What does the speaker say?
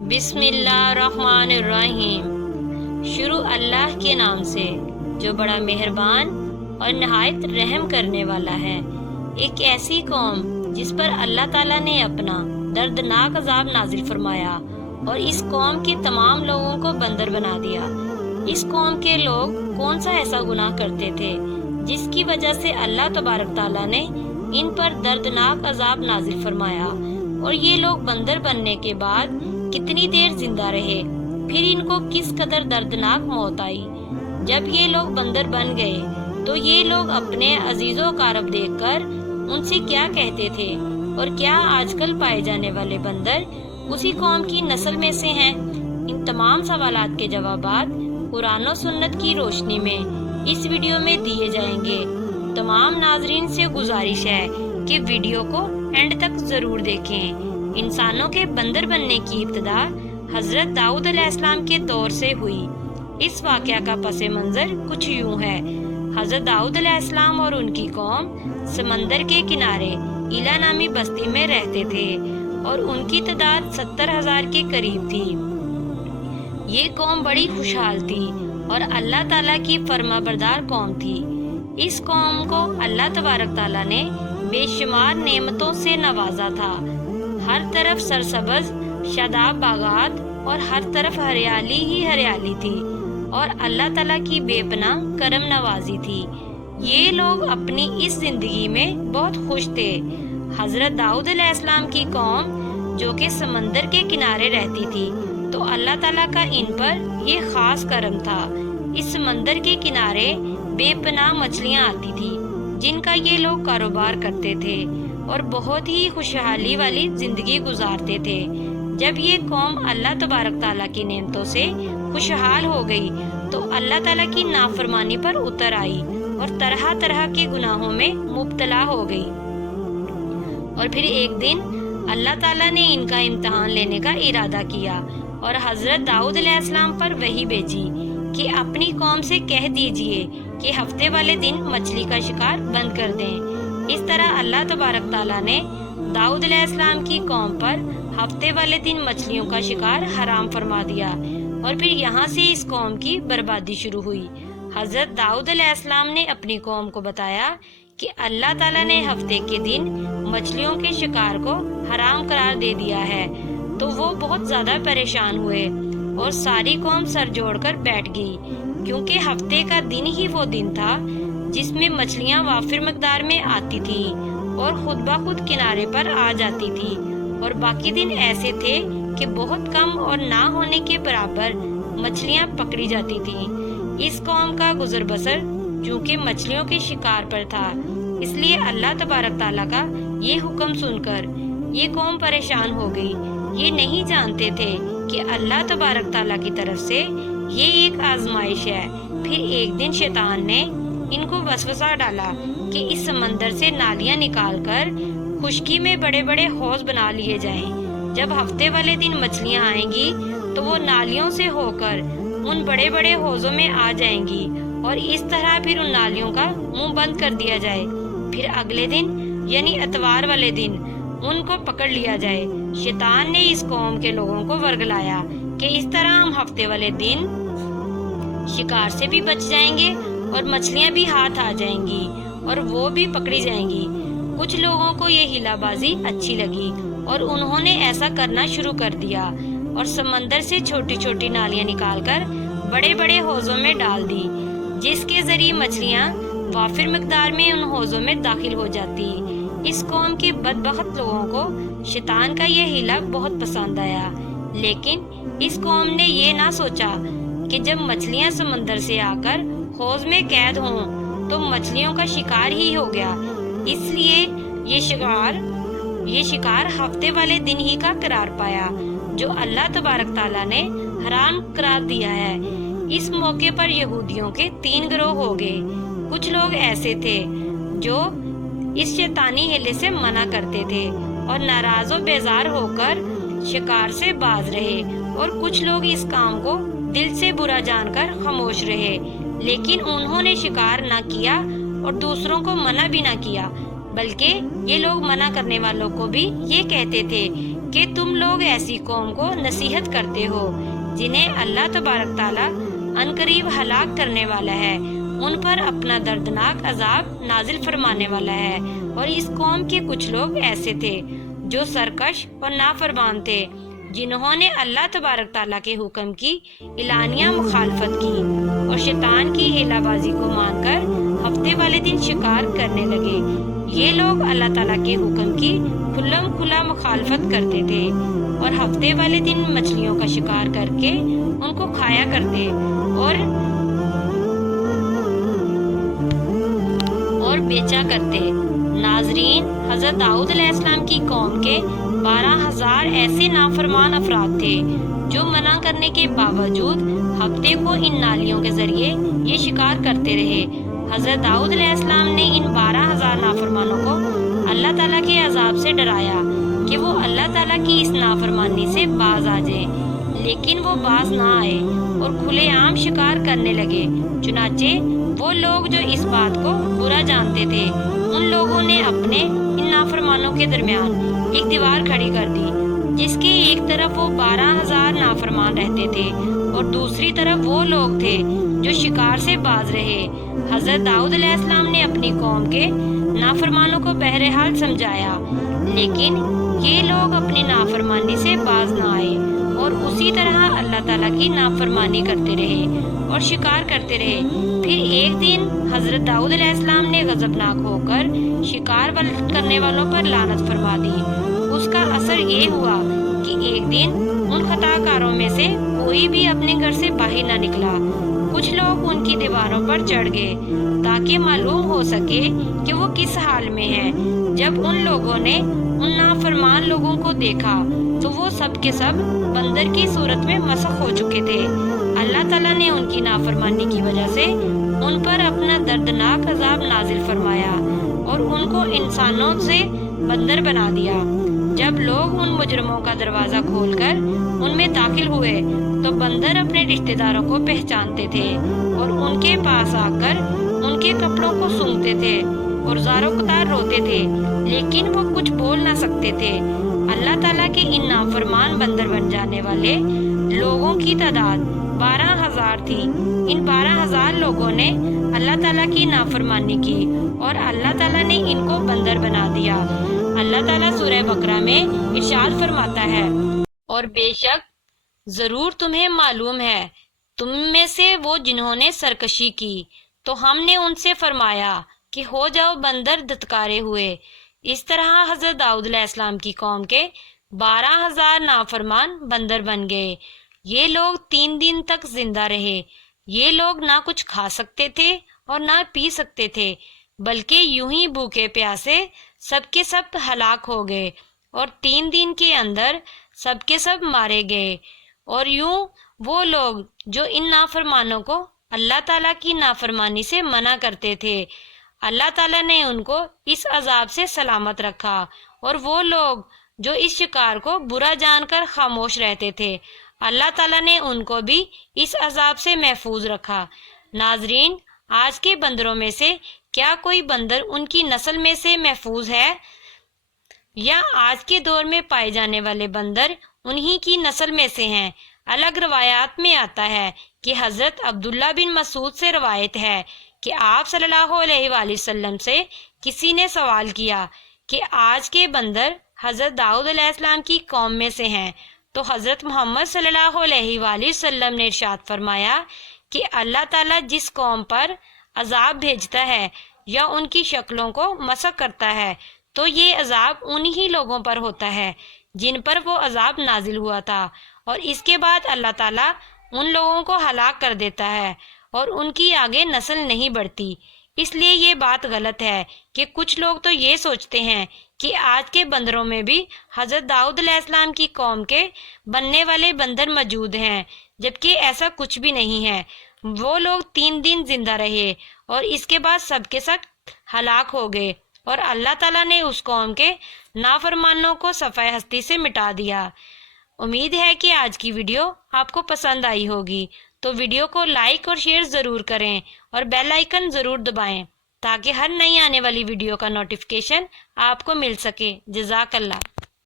بسم اللہ الرحمن الرحیم۔ شروع اللہ کے نام سے جو بڑا مہربان اور نہایت رحم کرنے والا ہے۔ ایک ایسی قوم جس پر اللہ تعالیٰ نے اپنا دردناک عذاب نازل فرمایا اور اس قوم کے تمام لوگوں کو بندر بنا دیا۔ اس قوم کے لوگ کون سا ایسا گناہ کرتے تھے جس کی وجہ سے اللہ تبارک تعالیٰ نے ان پر دردناک عذاب نازل فرمایا، اور یہ لوگ بندر بننے کے بعد کتنی دیر زندہ رہے، پھر ان کو کس قدر دردناک موت آئی۔ جب یہ لوگ بندر بن گئے تو یہ لوگ اپنے عزیز و اقارب دیکھ کر ان سے کیا کہتے تھے، اور کیا آج کل پائے جانے والے بندر اسی قوم کی نسل میں سے ہیں؟ ان تمام سوالات کے جوابات قرآن و سنت کی روشنی میں اس ویڈیو میں دیے جائیں گے۔ تمام ناظرین سے گزارش ہے کہ ویڈیو کو اینڈ تک ضرور دیکھیں۔ انسانوں کے بندر بننے کی ابتدا حضرت داؤد علیہ السلام کے دور سے ہوئی۔ اس واقعہ کا پس منظر کچھ یوں ہے۔ حضرت داؤد علیہ السلام اور ان کی قوم سمندر کے کنارے ایلا نامی بستی میں رہتے تھے، اور ان کی تعداد 70,000 کے قریب تھی۔ یہ قوم بڑی خوشحال تھی اور اللہ تعالیٰ کی فرما بردار قوم تھی۔ اس قوم کو اللہ تبارک تعالیٰ نے بے شمار نعمتوں سے نوازا تھا۔ ہر طرف سرسبز شاداب باغات اور ہر طرف ہریالی ہی ہریالی تھی، اور اللہ تعالیٰ کی بے پناہ کرم نوازی تھی۔ یہ لوگ اپنی اس زندگی میں بہت خوش تھے۔ حضرت داؤد علیہ السلام کی قوم جو کہ سمندر کے کنارے رہتی تھی، تو اللہ تعالیٰ کا ان پر یہ خاص کرم تھا۔ اس سمندر کے کنارے بے پناہ مچھلیاں آتی تھی جن کا یہ لوگ کاروبار کرتے تھے اور بہت ہی خوشحالی والی زندگی گزارتے تھے۔ جب یہ قوم اللہ تبارک تعالیٰ کی نعمتوں سے خوشحال ہو گئی تو اللہ تعالیٰ کی نافرمانی پر اتر آئی اور طرح طرح کے گناہوں میں مبتلا ہو گئی۔ اور پھر ایک دن اللہ تعالیٰ نے ان کا امتحان لینے کا ارادہ کیا اور حضرت داؤد علیہ السلام پر وحی بھیجی کہ اپنی قوم سے کہہ دیجئے کہ ہفتے والے دن مچھلی کا شکار بند کر دیں۔ اس طرح اللہ تبارک تعالیٰ نے داؤد علیہ السلام کی قوم پر ہفتے والے دن مچھلیوں کا شکار حرام فرما دیا، اور پھر یہاں سے اس قوم کی بربادی شروع ہوئی۔ حضرت داؤد علیہ السلام نے اپنی قوم کو بتایا کہ اللہ تعالیٰ نے ہفتے کے دن مچھلیوں کے شکار کو حرام قرار دے دیا ہے، تو وہ بہت زیادہ پریشان ہوئے اور ساری قوم سر جوڑ کر بیٹھ گئی، کیونکہ ہفتے کا دن ہی وہ دن تھا جس میں مچھلیاں وافر مقدار میں آتی تھیں اور خود بخود کنارے پر آ جاتی تھی، اور باقی دن ایسے تھے کہ بہت کم اور نہ ہونے کے برابر مچھلیاں پکڑی جاتی تھیں۔ اس قوم کا گزر بسر چونکہ مچھلیوں کے شکار پر تھا، اس لیے اللہ تبارک تعالیٰ کا یہ حکم سن کر یہ قوم پریشان ہو گئی۔ یہ نہیں جانتے تھے کہ اللہ تبارک تعالیٰ کی طرف سے یہ ایک آزمائش ہے۔ پھر ایک دن شیطان نے ان کو وسوسہ ڈالا کہ اس سمندر سے نالیاں نکال کر خشکی میں بڑے بڑے حوض بنا لیے جائیں۔ جب ہفتے والے دن مچھلیاں آئیں گی تو وہ نالیوں سے ہو کر ان بڑے بڑے حوضوں میں آ جائیں گی، اور اس طرح پھر ان نالیوں کا منہ بند کر دیا جائے۔ پھر اگلے دن یعنی اتوار والے دن ان کو پکڑ لیا جائے۔ شیطان نے اس قوم کے لوگوں کو ورگلایا کہ اس طرح ہم ہفتے والے دن شکار سے بھی بچ جائیں گے اور مچھلیاں بھی ہاتھ آ جائیں گی اور وہ بھی پکڑی جائیں گی۔ کچھ لوگوں کو یہ ہیلا بازی اچھی لگی اور انہوں نے ایسا کرنا شروع کر دیا، اور سمندر سے چھوٹی چھوٹی نالیاں نکال کر بڑے بڑے حوضوں میں ڈال دی، جس کے ذریعے مچھلیاں وافر مقدار میں ان حوضوں میں داخل ہو جاتی۔ اس قوم کے بدبخت لوگوں کو شیطان کا یہ ہیلا بہت پسند آیا، لیکن اس قوم نے یہ نہ سوچا کہ جب مچھلیاں سمندر سے آ کر حوض میں قید ہوں تو مچھلیوں کا شکار ہی ہو گیا، اس لیے یہ شکار ہفتے والے دن ہی کا قرار پایا جو اللہ تبارک تعالیٰ نے حرام قرار دیا ہے۔ اس موقع پر یہودیوں کے 3 گروہ ہو گئے۔ کچھ لوگ ایسے تھے جو اس شیطانی ہیلے سے منع کرتے تھے اور ناراض و بیزار ہو کر شکار سے باز رہے، اور کچھ لوگ اس کام کو دل سے برا جان کر خاموش رہے، لیکن انہوں نے شکار نہ کیا اور دوسروں کو منع بھی نہ کیا۔ بلکہ یہ لوگ منع کرنے والوں کو بھی یہ کہتے تھے کہ تم لوگ ایسی قوم کو نصیحت کرتے ہو جنہیں اللہ تبارک تعالیٰ عنقریب ہلاک کرنے والا ہے، ان پر اپنا دردناک عذاب نازل فرمانے والا ہے۔ اور اس قوم کے کچھ لوگ ایسے تھے جو سرکش اور نافرمان تھے، جنہوں نے اللہ تبارک تعالیٰ کے حکم کی اعلانیہ مخالفت کی اور شیطان کی ہیلا بازی کو مان کر ہفتے والے دن شکار کرنے لگے۔ یہ لوگ اللہ تعالیٰ کے حکم کی کھلم کھلا مخالفت کرتے تھے اور ہفتے والے دن مچھلیوں کا شکار کر کے ان کو کھایا کرتے اور بیچا کرتے۔ ناظرین، حضرت داؤد علیہ السلام کی قوم کے 12,000 ایسے نافرمان افراد تھے جو منع کرنے کے باوجود ہفتے کو ان نالیوں کے ذریعے یہ شکار کرتے رہے۔ حضرت داؤد علیہ السلام نے ان 12,000 نافرمانوں کو اللہ تعالیٰ کے عذاب سے ڈرایا کہ وہ اللہ تعالیٰ کی اس نافرمانی سے باز آ جائیں، لیکن وہ باز نہ آئے اور کھلے عام شکار کرنے لگے۔ چنانچہ وہ لوگ جو اس بات کو برا جانتے تھے، ان لوگوں نے اپنے ان نافرمانوں کے درمیان ایک دیوار کھڑی کر دی، جس کے ایک طرف وہ 12,000 نافرمان رہتے تھے اور دوسری طرف وہ لوگ تھے جو شکار سے باز رہے۔ حضرت داؤد علیہ السلام نے اپنی قوم کے نافرمانوں کو بہرحال سمجھایا، لیکن یہ لوگ اپنی نافرمانی سے باز نہ آئے اور اسی طرح اللہ تعالیٰ کی نافرمانی کرتے رہے اور شکار کرتے رہے۔ پھر ایک دن حضرت داؤد علیہ السلام نے غضبناک ہو کر شکار کرنے والوں پر لعنت فرما دی۔ اس کا اثر یہ ہوا کہ ایک دن ان خطا کاروں میں سے کوئی بھی اپنے گھر سے باہر نہ نکلا۔ کچھ لوگ ان کی دیواروں پر چڑھ گئے تاکہ معلوم ہو سکے کہ وہ کس حال میں ہیں۔ جب ان لوگوں نے ان نافرمان لوگوں کو دیکھا تو وہ سب کے سب بندر کی صورت میں مسخ ہو چکے تھے۔ اللہ تعالیٰ نے ان کی نافرمانی کی وجہ سے ان پر اپنا دردناک عذاب نازل فرمایا اور ان کو انسانوں سے بندر بنا دیا۔ جب لوگ ان مجرموں کا دروازہ کھول کر ان میں داخل ہوئے تو بندر اپنے رشتہ داروں کو پہچانتے تھے اور ان کے پاس آ کر ان کے کپڑوں کو سونگھتے تھے اور زاروں قطار روتے تھے، لیکن وہ کچھ بول نہ سکتے تھے۔ اللہ تعالیٰ کے ان نافرمان بندر بن جانے والے لوگوں کی تعداد 12,000 تھی۔ ان 12,000 لوگوں نے اللہ تعالیٰ کی نافرمانی کی اور اللہ تعالیٰ نے ان کو بندر بنا دیا۔ اللہ تعالیٰ سورہ بقرہ میں ارشاد فرماتا ہے، اور بے شک ضرور تمہیں معلوم ہے تم میں سے وہ جنہوں نے سرکشی کی، تو ہم نے ان سے فرمایا کہ ہو جاؤ بندر دھتکارے ہوئے۔ اس طرح حضرت داؤد علیہ السلام کی قوم کے 12,000 نافرمان بندر بن گئے۔ یہ لوگ 3 دن تک زندہ رہے۔ یہ لوگ نہ کچھ کھا سکتے تھے اور نہ پی سکتے تھے، بلکہ یوں ہی بھوکے پیاسے سب کے سب ہلاک ہو گئے اور 3 دن کے اندر سب کے سب مارے گئے۔ اور یوں وہ لوگ جو ان نافرمانوں کو اللہ تعالیٰ کی نافرمانی سے منع کرتے تھے، اللہ تعالیٰ نے ان کو اس عذاب سے سلامت رکھا، اور وہ لوگ جو اس شکار کو برا جان کر خاموش رہتے تھے، اللہ تعالیٰ نے ان کو بھی اس عذاب سے محفوظ رکھا۔ ناظرین، آج کے بندروں میں سے کیا کوئی بندر ان کی نسل میں سے محفوظ ہے؟ یا آج کے دور میں پائے جانے والے بندر انہی کی نسل میں سے ہیں؟ الگ روایات میں آتا ہے کہ حضرت عبداللہ بن مسعود سے روایت ہے کہ آپ صلی اللہ علیہ وآلہ وسلم سے کسی نے سوال کیا کہ آج کے بندر حضرت داؤد علیہ السلام کی قوم میں سے ہیں، تو حضرت محمد صلی اللہ علیہ وآلہ وسلم نے ارشاد فرمایا کہ اللہ تعالیٰ جس قوم پر عذاب بھیجتا ہے یا ان کی شکلوں کو مسخ کرتا ہے تو یہ عذاب انہی لوگوں پر ہوتا ہے جن پر وہ عذاب نازل ہوا تھا، اور اس کے بعد اللہ تعالیٰ ان لوگوں کو ہلاک کر دیتا ہے اور ان کی آگے نسل نہیں بڑھتی۔ اس لیے یہ بات غلط ہے کہ کچھ لوگ تو یہ سوچتے ہیں کہ آج کے بندروں میں بھی حضرت داؤد علیہ السلام کی قوم کے بننے والے بندر موجود ہیں، جبکہ ایسا کچھ بھی نہیں ہے۔ وہ لوگ 3 دن زندہ رہے اور اس کے بعد سب کے سب ہلاک ہو گئے، اور اللہ تعالیٰ نے اس قوم کے نافرمانوں کو صفحہ ہستی سے مٹا دیا۔ امید ہے کہ آج کی ویڈیو آپ کو پسند آئی ہوگی، تو ویڈیو کو لائک اور شیئر ضرور کریں اور بیل آئیکن ضرور دبائیں۔ تاکہ ہر نئی آنے والی ویڈیو کا نوٹیفیکیشن آپ کو مل سکے۔ جزاک اللہ۔